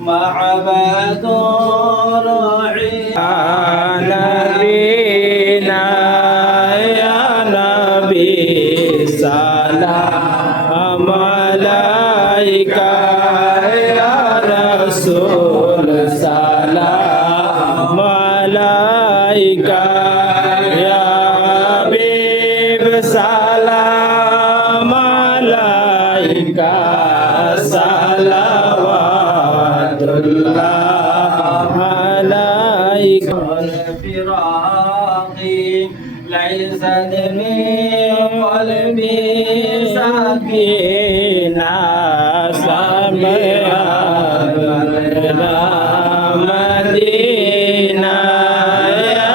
معبد رعي نبينا يا نبي سلام عليك يا رسول سلام عليك عليك صلوات الله عليك الفراق ليس من قلبي سكينة سميا مدينة يا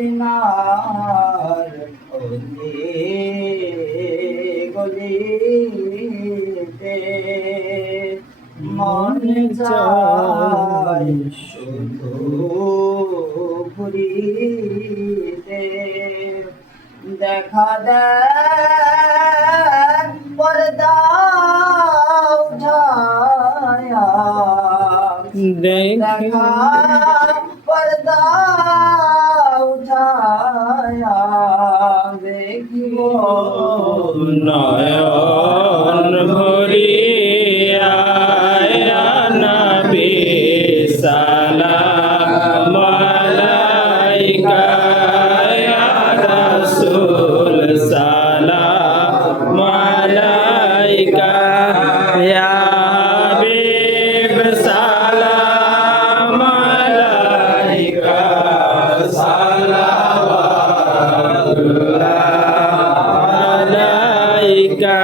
মদিনার গলিতে মন চাই শুধু ঘুরিতে দেখা দেন পর্দা উঠায়া দেখা নয়ন ভরিয়া নবী সালাম আলাইকা ইয়া রাসূল সালাম আলাইকা ইয়া হাবিব সালাম আলাইকা